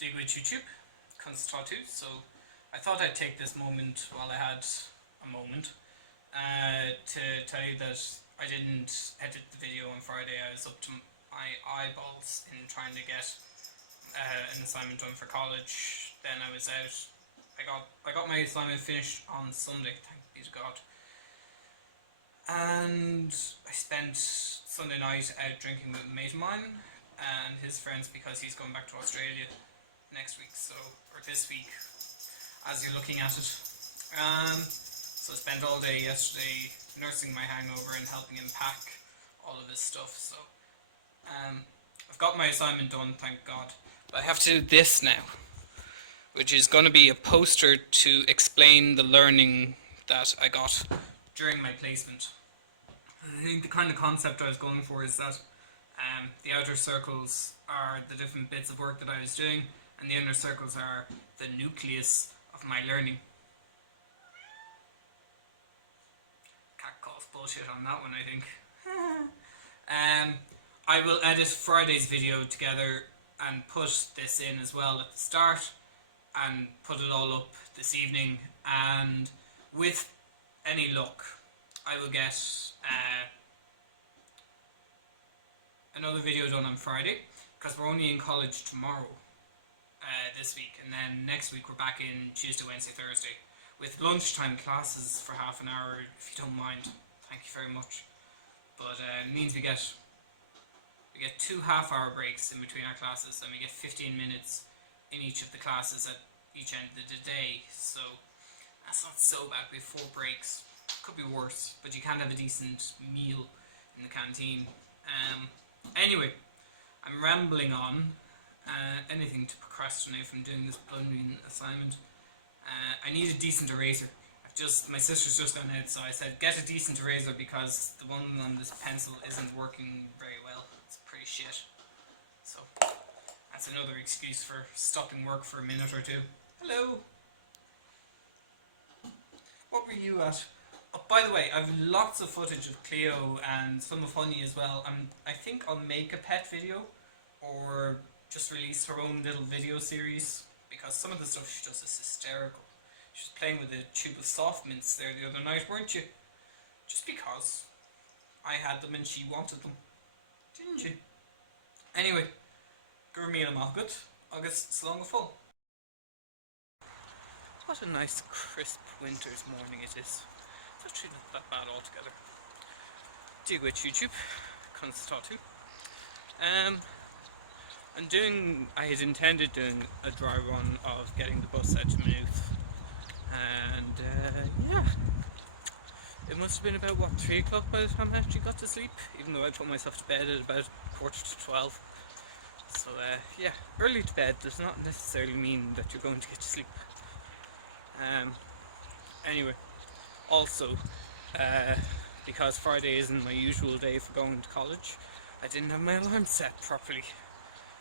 dig with YouTube, constatu. So I thought I'd take this moment while I had a moment to tell you that I didn't edit the video on Friday. I was up to my eyeballs in trying to get an assignment done for college. Then I was out. I got my assignment finished on Sunday, thank be to God. And I spent Sunday night out drinking with a mate of mine and his friends because he's going back to Australia next week, or this week, as you're looking at it. So I spent all day yesterday nursing my hangover and helping him pack all of his stuff. So I've got my assignment done, thank God. But I have to do this now, which is going to be a poster to explain the learning that I got during my placement. I think the kind of concept I was going for is that the outer circles are the different bits of work that I was doing, and the inner circles are the nucleus of my learning. Cat calls bullshit on that one, I think. I will edit Friday's video together and put this in as well at the start, and put it all up this evening, and with any luck I will get another video done on Friday, because we're only in college tomorrow this week, and then next week we're back in Tuesday, Wednesday, Thursday, with lunchtime classes for half an hour, if you don't mind. Thank you very much. But it means we get 2 half-hour breaks in between our classes, and we get 15 minutes in each of the classes at each end of the day, so that's not so bad. We have 4 breaks. Could be worse, but you can't have a decent meal in the canteen. Anyway, I'm rambling on. Anything to procrastinate from doing this blooming assignment. I need a decent eraser. My sister's just gone out, so I said get a decent eraser because the one on this pencil isn't working very well. It's pretty shit. So that's another excuse for stopping work for a minute or two. Hello. What were you at? Oh, by the way, I've lots of footage of Cleo and some of Honey as well. I think I'll make a pet video, or just release her own little video series, because some of the stuff she does is hysterical. She was playing with a tube of soft mints there the other night, weren't you? Just because I had them and she wanted them, didn't you? Anyway, Gurmíl agat, agus slán full. What a nice crisp winter's morning it is. It's actually not that bad altogether. Dig with YouTube, constatu. I had intended doing a dry run of getting the bus out to Maith, and yeah, it must have been about 3 o'clock by the time I actually got to sleep, even though I put myself to bed at about 11:45. So yeah, early to bed does not necessarily mean that you're going to get to sleep. Anyway, also, because Friday isn't my usual day for going to college, I didn't have my alarm set properly.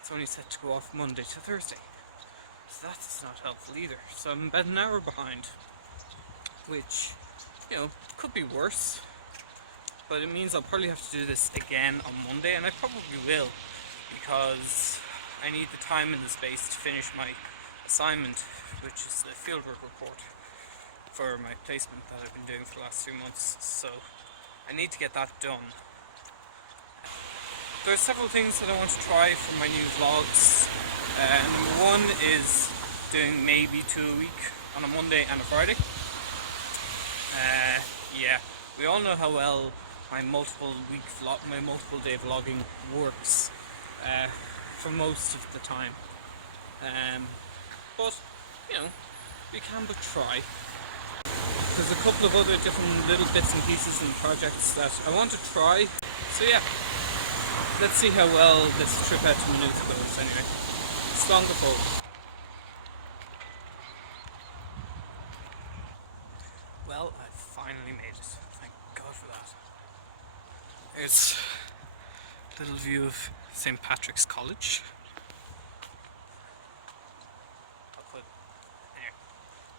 It's only set to go off Monday to Thursday, so that's not helpful either. So I'm about an hour behind, which, you know, could be worse, but it means I'll probably have to do this again on Monday, and I probably will, because I need the time and the space to finish my assignment, which is the fieldwork report for my placement that I've been doing for the last 3 months, so I need to get that done. There are several things that I want to try for my new vlogs. Number 1 is doing maybe 2 a week on a Monday and a Friday. Yeah, we all know how well my multiple day vlogging works for most of the time. But, you know, we can but try. There's a couple of other different little bits and pieces and projects that I want to try. So yeah, let's see how well this trip out to Maynooth goes anyway. Slán full. Well, I finally made it. Thank God for that. There's a little view of St. Patrick's College.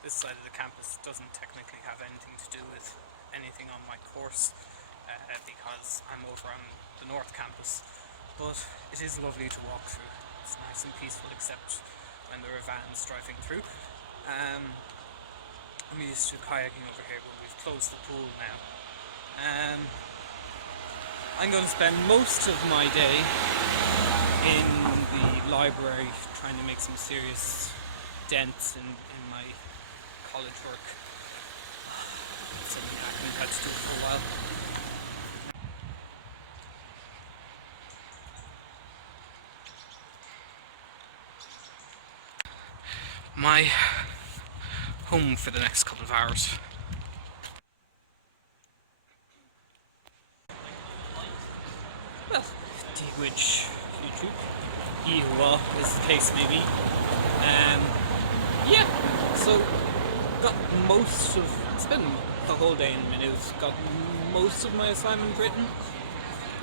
This side of the campus doesn't technically have anything to do with anything on my course because I'm over on the North Campus, but it is lovely to walk through. It's nice and peaceful, except when there are vans driving through. I'm used to kayaking over here, but we've closed the pool now. I'm going to spend most of my day in the library trying to make some serious dents in my college work. It's something I've had to do for a while. My home for the next couple of hours. Well, Which YouTube, Iwa as the case may be. Yeah, so got spent the whole day in the minutes, got most of my assignment written.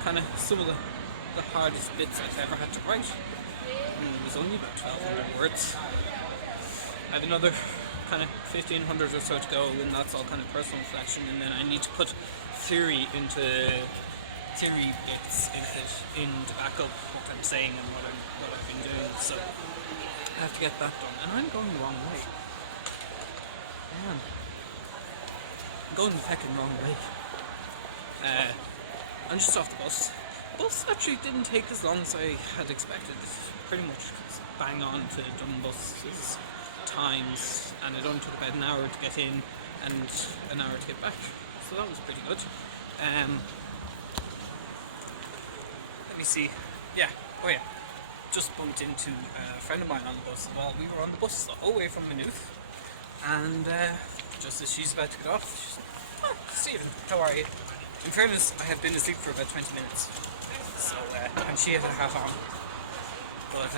Kind of some of the hardest bits I've ever had to write. And it was only about 1,200 words. I have another kind of 1,500 or so to go, and that's all kind of personal reflection, and then I need to put theory bits in to back up what I'm saying and what I've been doing, so I have to get that done. And I'm going the wrong way. Man, I'm going the fucking wrong way. I'm just off the bus. The bus actually didn't take as long as I had expected. Pretty much bang on to Dunbus's times, and it only took about an hour to get in and an hour to get back, so that was pretty good. Let me see. Oh yeah, just bumped into a friend of mine on the bus while we were on the bus the whole way from Maynooth, and just as she's about to get off, she's like, "Oh, Stephen, how are you?" In fairness, I have been asleep for about 20 minutes, so and she had a hat on, but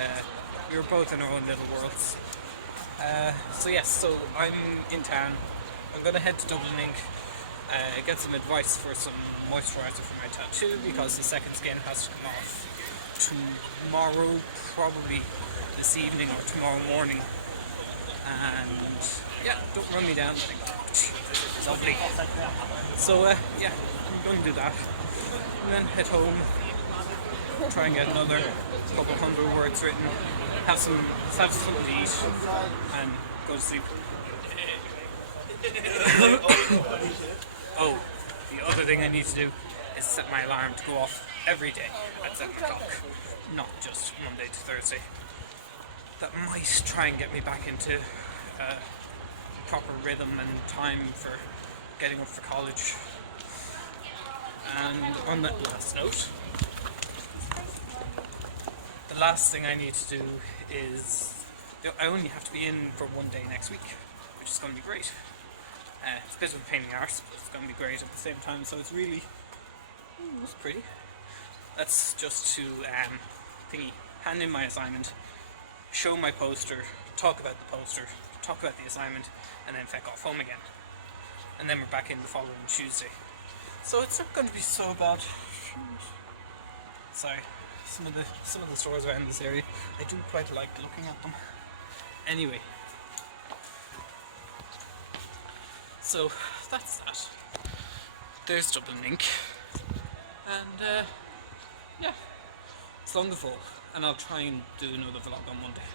we were both in our own little worlds. So I'm in town. I'm going to head to Dublin Ink, get some advice for some moisturiser for my tattoo, because the second skin has to come off tomorrow, probably this evening or tomorrow morning. And yeah, don't run me down. Lovely. So yeah, I'm going to do that, and then head home, try and get another couple hundred words written, have something to eat, and go to sleep. Oh, the other thing I need to do is set my alarm to go off every day at 7 o'clock, not just Monday to Thursday. That might try and get me back into proper rhythm and time for getting up for college. And on that last note, the last thing I need to do is, I only have to be in for one day next week, which is going to be great. It's a bit of a pain in the arse, but it's going to be great at the same time, so it's really, it's pretty. That's just to hand in my assignment, show my poster, talk about the poster, talk about the assignment, and then feck off home again. And then we're back in the following Tuesday. So it's not going to be so bad. Sorry, some of the stores around this area, I do quite like looking at them. Anyway, so that's that. There's Dublin Ink, and yeah, it's long the fall, and I'll try and do another vlog on Monday.